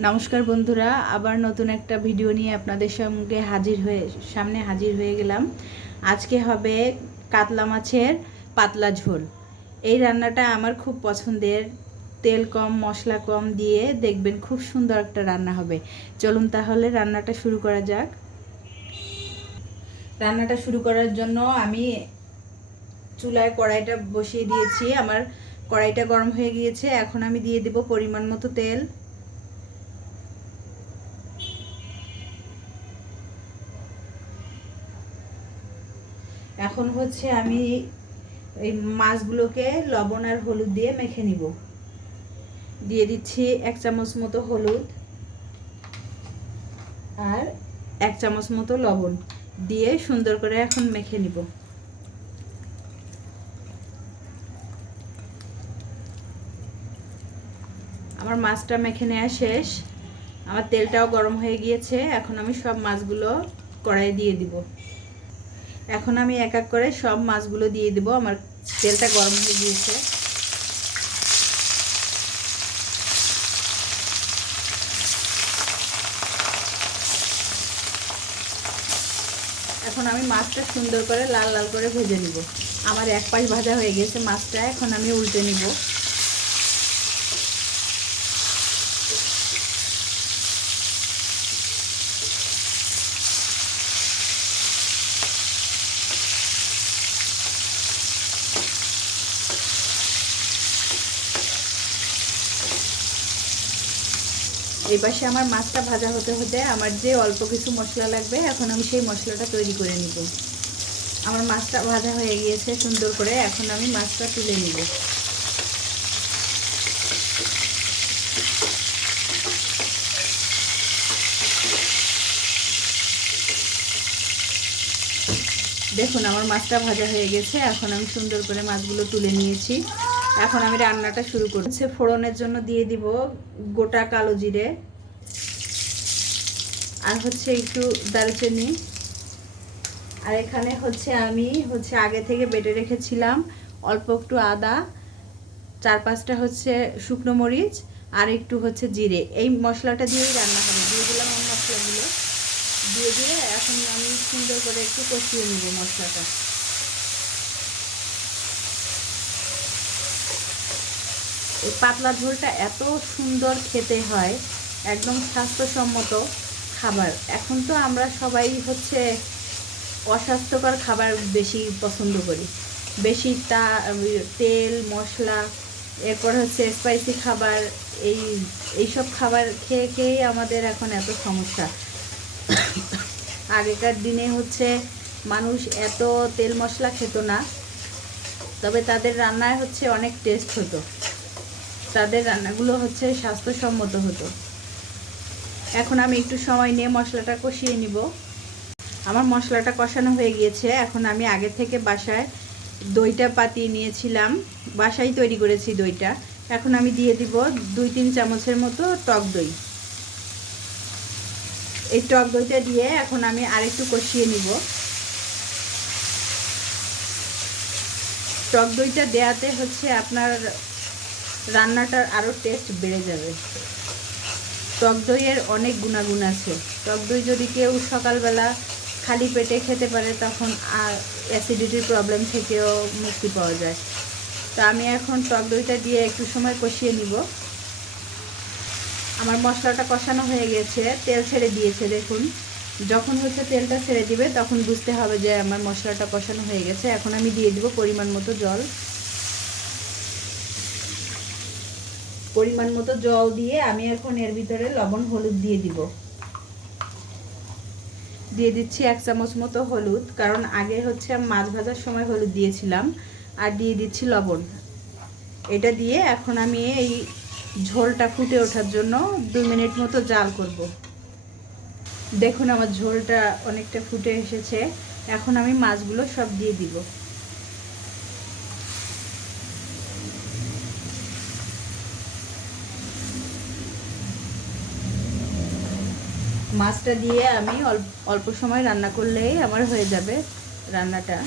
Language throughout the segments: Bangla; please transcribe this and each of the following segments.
নমস্কার বন্ধুরা, আবার নতুন একটা ভিডিও নিয়ে আপনাদের সঙ্গে হাজির হয়ে, সামনে হাজির হয়ে গেলাম। আজকে হবে কাতলা মাছের পাতলা ঝোল। এই রান্নাটা আমার খুব পছন্দের। তেল কম, মশলা কম দিয়ে দেখবেন খুব সুন্দর একটা রান্না হবে। চলুন তাহলে রান্নাটা শুরু করা যাক। রান্নাটা শুরু করার জন্য আমি চুলায় কড়াইটা বসিয়ে দিয়েছি। আমার কড়াইটা গরম হয়ে গিয়েছে। এখন আমি দিয়ে দেব পরিমাণ মতো তেল। এখন হচ্ছে আমি এই মাছগুলোকে লবণ আর হলুদ দিয়ে মেখে নিব। দিয়ে দিচ্ছি এক চামচ মতো হলুদ আর এক চামচ মতো লবণ দিয়ে সুন্দর করে এখন মেখে নিব। আমার মাছটা মেখে নেওয়া শেষ। আমার তেলটাও গরম হয়ে গিয়েছে। এখন আমি সব মাছগুলো কড়াই দিয়ে দিব। এখন আমি এক এক করে সব মাছগুলো দিয়ে দেবো। আমার তেলটা গরম হয়ে গিয়েছে। এখন আমি মাছটা সুন্দর করে লাল লাল করে ভেজে নিব। আমার এক পাশ ভাজা হয়ে গেছে মাছটা, এখন আমি উল্টে নিব। এই পাশে আমার মাছটা ভাজা হতে হতে আমার যে অল্প কিছু মশলা লাগবে, এখন আমি সেই মশলাটা তৈরি করে নিব। আমার মাছটা ভাজা হয়ে গিয়েছে সুন্দর করে, এখন আমি মাছটা তুলে নিব। দেখুন, আমার মাছটা ভাজা হয়ে গেছে, এখন আমি সুন্দর করে মাছগুলো তুলে নিয়েছি। এখন আমি রান্নাটা শুরু করছি। ফোড়নের জন্য দিয়ে দিব গোটা কালো জিরে আর হচ্ছে একটু দারচিনি। আর এখানে হচ্ছে আমি হচ্ছে আগে থেকে বেটে রেখেছিলাম অল্প একটু আদা, চার পাঁচটা হচ্ছে শুকনো মরিচ আর একটু হচ্ছে জিরে। এই মশলাটা দিয়েই রান্না হবে। দিয়ে দিলাম মশলাগুলো। দিয়ে দিয়ে এখন আমি সুন্দর করে একটু কষিয়ে নেব মশলাটা। এই পাতলা ঝোলটা এত সুন্দর খেতে হয়, একদম স্বাস্থ্যসম্মত খাবার। এখন তো আমরা সবাই হচ্ছে অস্বাস্থ্যকর খাবার বেশি পছন্দ করি। বেশি তা তেল, মশলা, এরপর হচ্ছে স্পাইসি খাবার, এই, এইসব খাবার খেয়ে খেয়েই আমাদের এখন এত সমস্যা। আগেকার দিনে হচ্ছে মানুষ এত তেল মশলা খেত না, তবে তাদের রান্নায় হচ্ছে অনেক টেস্ট হতো। তাদের রান্নাগুলো হচ্ছে স্বাস্থ্যসম্মত হতো। এখন আমি একটু সময় নিয়ে মশলাটা কষিয়ে নিব। আমার মশলাটা কষানো হয়ে গিয়েছে। এখন আমি আগে থেকে বাসায় দইটা পাতিয়ে নিয়েছিলাম। বাসায় তৈরি করেছি দইটা। এখন আমি দিয়ে দিব দুই তিন চামচের মতো টক দই। এই টক দইটা দিয়ে এখন আমি আরেকটু কষিয়ে নিব। টক দইটা দেয়াতে হচ্ছে আপনার রান্নাটার আরও টেস্ট বেড়ে যাবে। টক দইয়ের অনেক গুণাগুণ আছে। টক দই যদি কেউ সকালবেলা খালি পেটে খেতে পারে, তখন অ্যাসিডিটির প্রবলেম থেকেও মুক্তি পাওয়া যায়। তো আমি এখন টক দইটা দিয়ে একটু সময় কষিয়ে নিব। আমার মশলাটা কষানো হয়ে গেছে, তেল ছেড়ে দিয়েছে, দেখুন। যখন হচ্ছে তেলটা ছেড়ে দিবে, তখন বুঝতে হবে যে আমার মশলাটা কষানো হয়ে গেছে। এখন আমি দিয়ে দিব পরিমাণ মতো জল। পরিমাণ মতো জল দিয়ে আমি এখন এর ভিতরে লবণ হলুদ দিয়ে দিব। দিয়ে দিচ্ছি এক চামচ মতো হলুদ, কারণ আগে হচ্ছে আমি মাছ ভাজার সময় হলুদ দিয়েছিলাম, আর দিয়ে দিচ্ছি লবণ। এটা দিয়ে এখন আমি এই ঝোলটা ফুটে ওঠার জন্য দু মিনিট মতো জাল করব। দেখুন আমার ঝোলটা অনেকটা ফুটে এসেছে, এখন আমি মাছগুলো সব দিয়ে দিব। মাছটা দিয়ে আমি অল্প সময় রান্না করলেই আমার হয়ে যাবে রান্নাটা।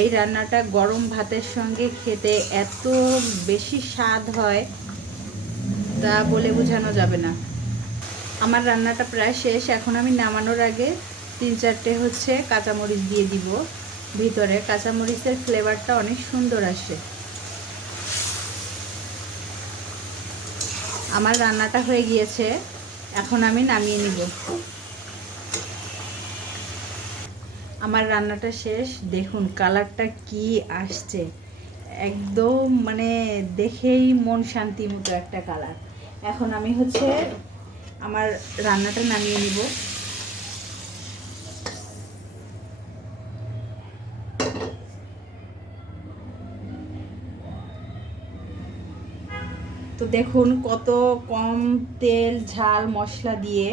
এই রান্নাটা গরম ভাতের সঙ্গে খেতে এত বেশি স্বাদ হয়, তা বলে বোঝানো যাবে না। আমার রান্নাটা প্রায় শেষ, এখন আমি নামানোর আগে তিন চারটে হচ্ছে কাঁচামরিচ দিয়ে দিব। ভিতরে কাঁচামরিচের ফ্লেভারটা অনেক সুন্দর আসে। আমার রান্নাটা হয়ে গিয়েছে। এখন আমি নামিয়ে নিব। আমার রান্নাটা শেষ। দেখুন, কালারটা কি আসছে। একদম মানে দেখেই মন শান্তি মতো একটা কালার। এখন আমি হচ্ছে আমার রান্নাটা নামিয়ে নিব। তো দেখুন কত কম তেল, ঝাল, মশলা দিয়ে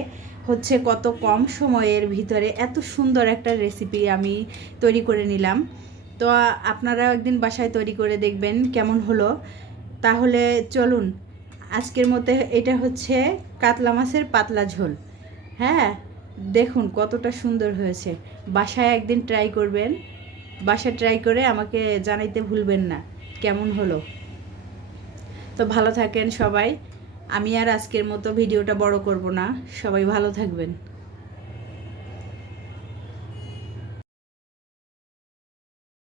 হচ্ছে কত কম সময়ের ভিতরে এত সুন্দর একটা রেসিপি আমি তৈরি করে নিলাম। তো আপনারা একদিন বাসায় তৈরি করে দেখবেন কেমন হলো। তাহলে চলুন, আজকের মতে এটা হচ্ছে কাতলা মাছের পাতলা ঝোল। হ্যাঁ দেখুন কতটা সুন্দর হয়েছে। বাসায় একদিন ট্রাই করবেন। বাসায় ট্রাই করে আমাকে জানাইতে ভুলবেন না। কেমন হলো? তো ভালো থাকেন সবাই। আমি আর আজকের মতো ভিডিওটা বড় করব না। সবাই ভালো থাকবেন।